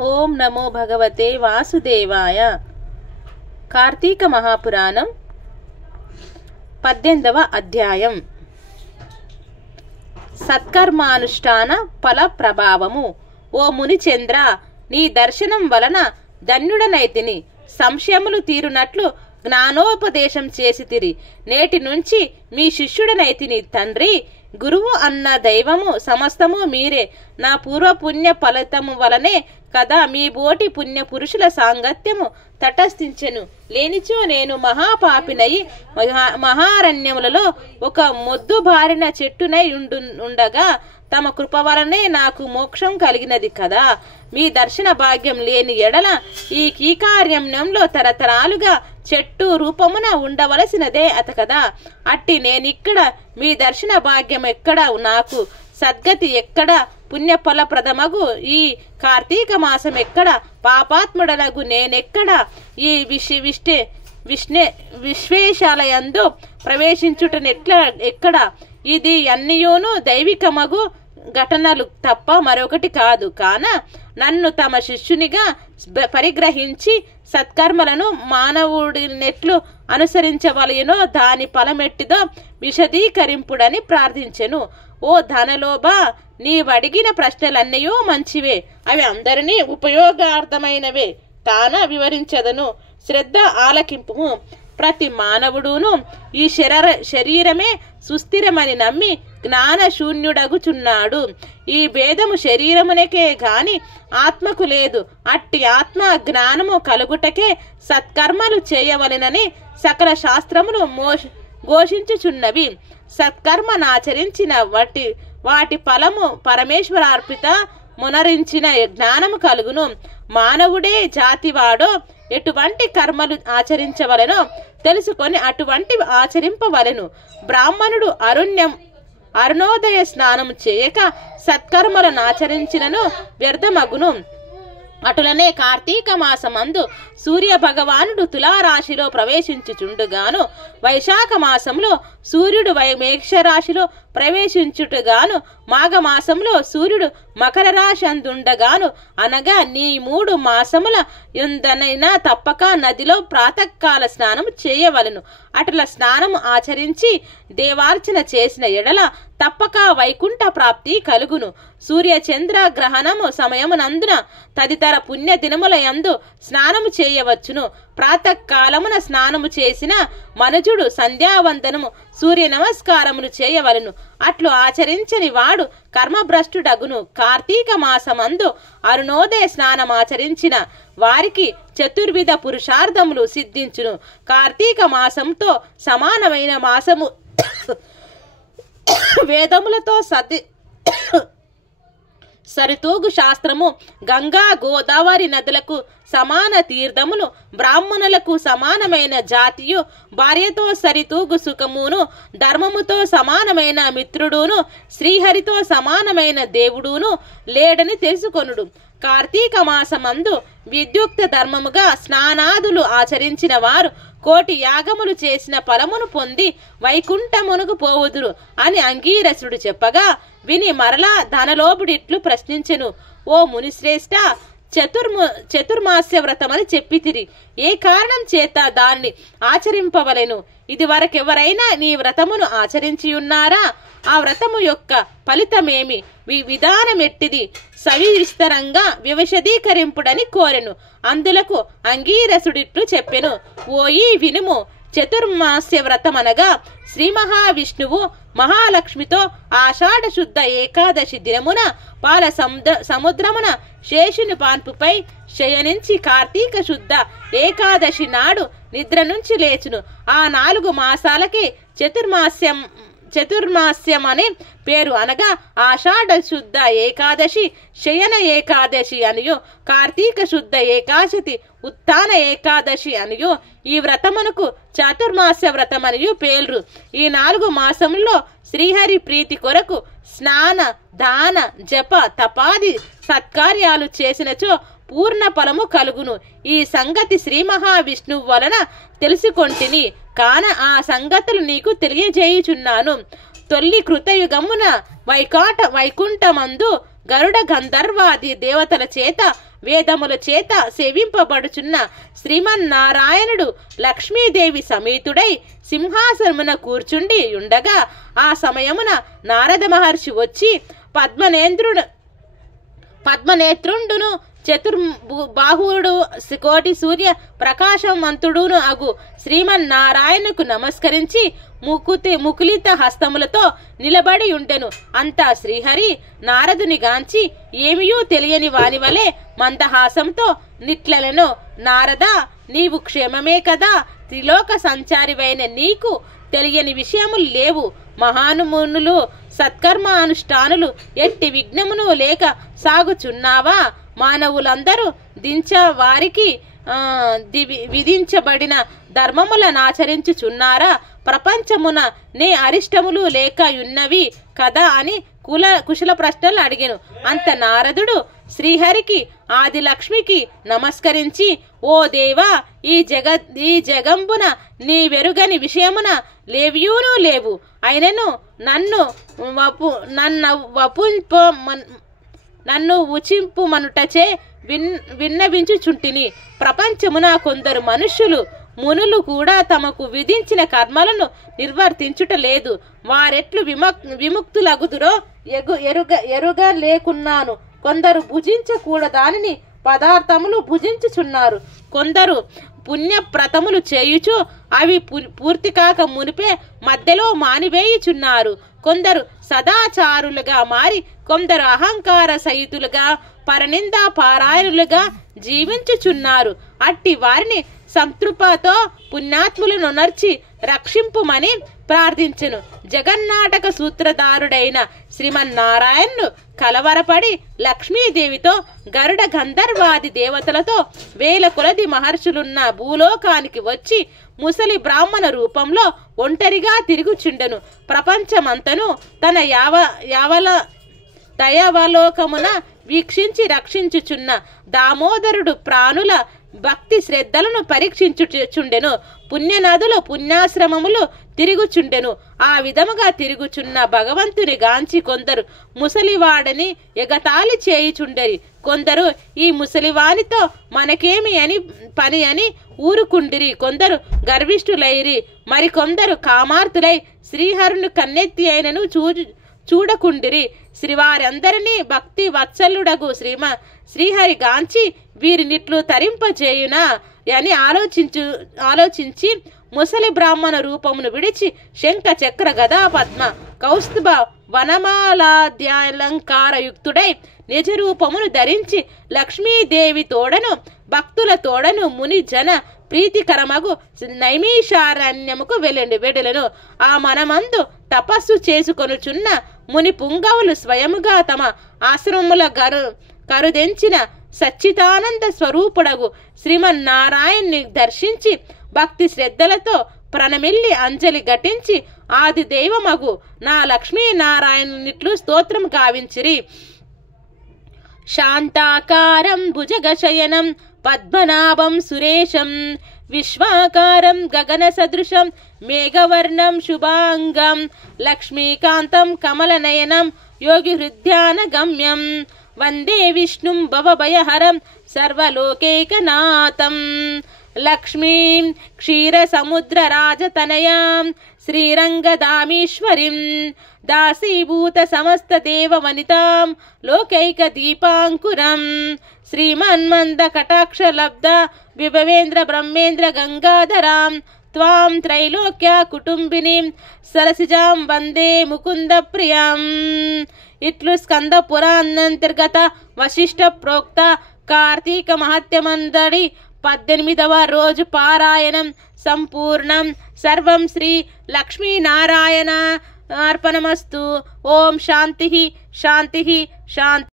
ఓం నమో భగవతే వాసుదేవాయ. కార్తీక మహాపురాణం 18వ అధ్యాయం. సత్కర్మానుష్ఠాన ఫల ప్రభావము. ఓ మునిచంద్ర, నీ దర్శనం వలన ధన్యుడనైతిని. సంశయములు తీరునట్లు జ్ఞానోపదేశం చేసితిరి. నేటి నుంచి మీ శిష్యుడనైతిని. తండ్రి, గురువు అన్న దైవము సమస్తము మీరే. నా పూర్వపుణ్య ఫలితము వలనే కదా మీ బోటి పుణ్య పురుషుల సాంగత్యము తటస్థించెను. లేనిచో నేను మహాపాపినై మహారణ్యములలో ఒక మొద్దు బారిన చెట్టునై ఉండగా తమ కృప వలనే నాకు మోక్షం కలిగినది కదా. మీ దర్శన భాగ్యం లేని ఎడల ఈ కీకార్యంలో తరతరాలుగా చెట్టు రూపమున ఉండవలసినదే కదా. అట్టి నేనిక్కడ, మీ దర్శన భాగ్యం ఎక్కడ, నాకు సద్గతి ఎక్కడ, పుణ్యఫలప్రదమగు ఈ కార్తీక మాసం ఎక్కడ, పాపాత్ముడనగు నేనెక్కడ, ఈ విశ్వేశాలయందు ప్రవేశించుటనెట్ల ఎక్కడ? ఇది అన్నియోను దైవికమగు ఘటనలు తప్ప మరొకటి కాదు. కాన నన్ను తమ శిష్యునిగా పరిగ్రహించి సత్కర్మలను మానవుడినెట్లు అనుసరించవలయనో దాని ఫలమెట్టిదో విశదీకరింపుడని ప్రార్థించెను. ఓ ధనలోభ, నీవడిగిన ప్రశ్నలన్నయూ మంచివే. అవి అందరినీ ఉపయోగార్థమైనవే. తాన వివరించదను, శ్రద్ధ ఆలకింపుము. ప్రతి మానవుడును ఈ శరీరమే సుస్థిరమని నమ్మి జ్ఞానశూన్యుడగుచున్నాడు. ఈ భేదము శరీరమునకే గాని ఆత్మకు లేదు. అట్టి ఆత్మ జ్ఞానము కలుగుటకే సత్కర్మలు చేయవలెనని సకల శాస్త్రములు ఘోషించుచున్నవి. సత్కర్మనాచరించిన వాటి ఫలము పరమేశ్వరార్పిత మునరించిన జ్ఞానము కలుగును. మానవుడే జాతివాడో ఎటువంటి కర్మలు ఆచరించవలెనో తెలుసుకొని అటువంటివి ఆచరింపవలెను. బ్రాహ్మణుడు అరుణోదయ స్నానము చేయక సత్కర్మలను ఆచరించినను వ్యర్థమగును. అటులనే కార్తీక మాసమందు సూర్య భగవానుడు తులారాశిలో ప్రవేశించుచుండుగాను, వైశాఖ మాసంలో సూర్యుడు మేషరాశిలో ప్రవేశించుటగాను, మాఘమాసంలో సూర్యుడు మకర రాశి అందుండగాను, అనగా నీ 3 మాసముల ఎందనైనా తప్పక నదిలో ప్రాతకాల స్నానం చేయవలెను. అటుల స్నానము ఆచరించి దేవార్చన చేసిన ఎడల తప్పక వైకుంఠ ప్రాప్తి కలుగును. సూర్య చంద్ర గ్రహణము సమయమునందున తదితర పుణ్య దినముల యందు స్నానము చేయవచ్చును. ప్రాతకాలమున స్నానము చేసిన మనుజుడు సంధ్యావందనము, సూర్య నమస్కారములు చేయవలెను. అట్లు ఆచరించని వాడు కర్మభ్రష్టుడగును. కార్తీక మాసమందు అరుణోదయ స్నానమాచరించిన వారికి చతుర్విధ పురుషార్థములు సిద్ధించును. కార్తీక మాసంతో సమానమైన మాసము వేదములతో సరితూగు శాస్త్రము, గంగా గోదావరి నదులకు సమాన తీర్థములు, బ్రాహ్మణులకు సమానమైన జాతియు, భార్యతో సరితూగు సుఖమును, ధర్మముతో సమానమైన మిత్రుడును, శ్రీహరితో సమానమైన దేవుడును లేడని తెలుసుకొనుడు. కార్తీక మాసమందు విద్యుక్త ధర్మముగా స్నానాదులు ఆచరించిన వారు కోటి యాగములు చేసిన ఫలమును పొంది వైకుంఠమునకు పోవుదురు అని అంగీరసుడు చెప్పగా విని మరలా ధనలోపుడిట్లు ప్రశ్నించెను. ఓ మునిశ్రేష్ఠ, చతుర్మాస్య వ్రతమని చెప్పితిరి. ఏ కారణం చేత దాన్ని ఆచరింపవలెను? ఇది వరకెవరైనా నీ వ్రతమును ఆచరించియున్నారా? ఆ వ్రతము యొక్క ఫలితమేమి? విధానమెట్టిది? సవిస్తరంగా విశదీకరింపుడని కోరెను. అందులకు అంగీరసుడిట్లు చెప్పెను. ఓయి వినుము. చతుర్మాస్య వ్రతమనగా శ్రీ మహావిష్ణువు మహాలక్ష్మితో ఆషాఢ శుద్ధ ఏకాదశి దినమున పాల సముద్రమున శేషుని పాన్పుపై శయనించి కార్తీక శుద్ధ ఏకాదశి నాడు నిద్ర నుంచి లేచును. ఆ 4 మాసాలకి చతుర్మాస్యం అనే పేరు. అనగా ఆషాఢ శుద్ధ ఏకాదశి, శయన ఏకాదశి అనియు, కార్తీక శుద్ధ ఏకాదశి, ఉత్థాన ఏకాదశి అనియు ఈ వ్రతమునకు చాతుర్మాస్య వ్రతమనియు పేర్లు. ఈ 4 మాసంలో శ్రీహరి ప్రీతి కొరకు స్నాన, దాన, జప, తపాది సత్కార్యాలు చేసినచో పూర్ణ ఫలము కలుగును. ఈ సంగతి శ్రీ మహావిష్ణువు వలన తెలుసుకొంటిని. కాన ఆ సంగతులు నీకు తెలియజేయుచున్నాను. తొల్లి కృతయుగమున వైకుంఠమందు గరుడ గంధర్వాది దేవతల చేత వేదముల చేత సేవింపబడుచున్న శ్రీమన్నారాయణుడు లక్ష్మీదేవి సమేతుడై సింహాసనమున కూర్చుండి ఉండగా ఆ సమయమున నారద మహర్షి వచ్చి పద్మనేత్రుండును చతుర్బాహుడు కోటి సూర్య ప్రకాశవంతుడును అగు శ్రీమన్నారాయణకు నమస్కరించి ముకులిత హస్తములతో నిలబడి ఉండెను. అంతా శ్రీహరి నారదుని గాంచి ఏమియూ తెలియని వాని వలె మందహాసంతో నిట్లెలను. నారదా, నీవు క్షేమమే కదా? త్రిలోక సంచారివైన నీకు తెలియని విషయములు లేవు. మహానుమునులు సత్కర్మ అనుష్ఠానులు ఎట్టి విఘ్నమును లేక సాగుచున్నావా? మానవులందరూ వారికి విధించబడిన ధర్మములనాచరించుచున్నారా? ప్రపంచమున నే అరిష్టములు లేక ఉన్నవి కదా అని కుశల ప్రశ్నలు అడిగెను. అంత నారదుడు శ్రీహరికి ఆదిలక్ష్మికి నమస్కరించి, ఓ దేవా, ఈ జగంబున నీ వెరుగని విషయమున లేవ్యూనూ లేవు. అయినను నన్ను ఉచింపుమనుటచే విన్నవించుచుంటిని. ప్రపంచమున కొందరు మనుష్యులు మునులు కూడా తమకు విధించిన కర్మలను నిర్వర్తించుట లేదు. వారెట్లు విముక్తులగుదురో ఎరుగ లేకున్నాను. కొందరు భుజించకూడదానిని పదార్థములు భుజించుచున్నారు. కొందరు పుణ్యప్రతములు చేయుచు అవి పూర్తి కాక మునిపే మధ్యలో మానివేయుచున్నారు. కొందరు సదాచారులుగా మారి కొందరు అహంకార సహితులుగా పరనిందా పారాయణులుగా జీవించుచున్నారు. అట్టి వారిని సంతృపతో పుణ్యాత్ములను నర్చి రక్షింపుమని ప్రార్థించెను. జగన్నాటక సూత్రధారుడైన శ్రీమన్నారాయణుడు కలవరపడి లక్ష్మీదేవితో గరుడ గంధర్వాది దేవతలతో వేల కొలది మహర్షులున్న భూలోకానికి వచ్చి ముసలి బ్రాహ్మణ రూపంలో ఒంటరిగా తిరుగుచుండెను. ప్రపంచమంతను తన దయావలోకమున వీక్షించి రక్షించుచున్న దామోదరుడు ప్రాణుల భక్తి శ్రద్ధలను పరీక్షించుచుండెను. పుణ్యనదులు పుణ్యాశ్రమములు తిరుగుచుండెను. ఆ విధముగా తిరుగుచున్న భగవంతుని గాంచి కొందరు ముసలివాడని ఎగతాళి చేయుచుండెరి. కొందరు ఈ ముసలివానితో మనకేమి అని పని అని ఊరుకుండిరి. కొందరు గర్విష్ఠులైరి. మరికొందరు కామార్తులై శ్రీహరుని కన్నెత్తి అయినను చూడకుండిరి. శ్రీవారందరినీ భక్తి వత్సలుడగు శ్రీహరి గాంచి వీరినిట్లు తరింపజేయునా అని ఆలోచించి ముసలి బ్రాహ్మణ రూపమును విడిచి శంఖ చక్ర గదా పద్మ కౌస్తుభ వనమాలాద్యాలంకారయుక్తుడై నిజ రూపమును ధరించి లక్ష్మీదేవి తోడను భక్తుల తోడను ముని జన ప్రీతికరమగు నైమిషారణ్యముకు వెడలను. ఆ మనమందు తపస్సు చేసుకొనుచున్న ముని పుంగవులు స్వయముగా తమ ఆశ్రమముల కరుదెంచిన సచ్చిదానంద స్వరూపుడగు శ్రీమన్నారాయణ్ణి దర్శించి భక్తి శ్రద్ధలతో ప్రణమిల్లి అంజలి ఘటించి ఆది దైవమగు నా లక్ష్మీనారాయణునిట్లు స్తోత్రం గావించిరి. శాంతాకారం భుజగశయనం పద్మనాభం సురేశం విశ్వాకారం గగన సదృశం మేఘవర్ణం శుభాంగం లక్ష్మీకాంతం కమలనయనం యోగి హృద్యాన గమ్యం వందే విష్ణుం భవభయహరం సర్వలోకైకనాథం లక్ష్మీం క్షీరసముద్రరాజతనయాం శ్రీరంగదామీశ్వరీం దాసీభూత సమస్త దేవవనితాం లోకైక దీపాంకురం శ్రీమన్మంద కటాక్షలబ్ధ విభవేంద్ర బ్రహ్మేంద్ర గంగాధరాం త్వాం త్రైలోక్య కుటుంబినీం సరసిజాం వందే ముకుంద ప్రియాం. ఇట్లు స్కంద పురాణాంతర్గత వశిష్ఠ ప్రోక్త కార్తీక మహత్యమందడి 18వ రోజు పారాయణం సంపూర్ణం. సర్వం శ్రీ లక్ష్మీనారాయణ అర్పణమస్తు. ఓం శాంతి శాంతి శాంతి.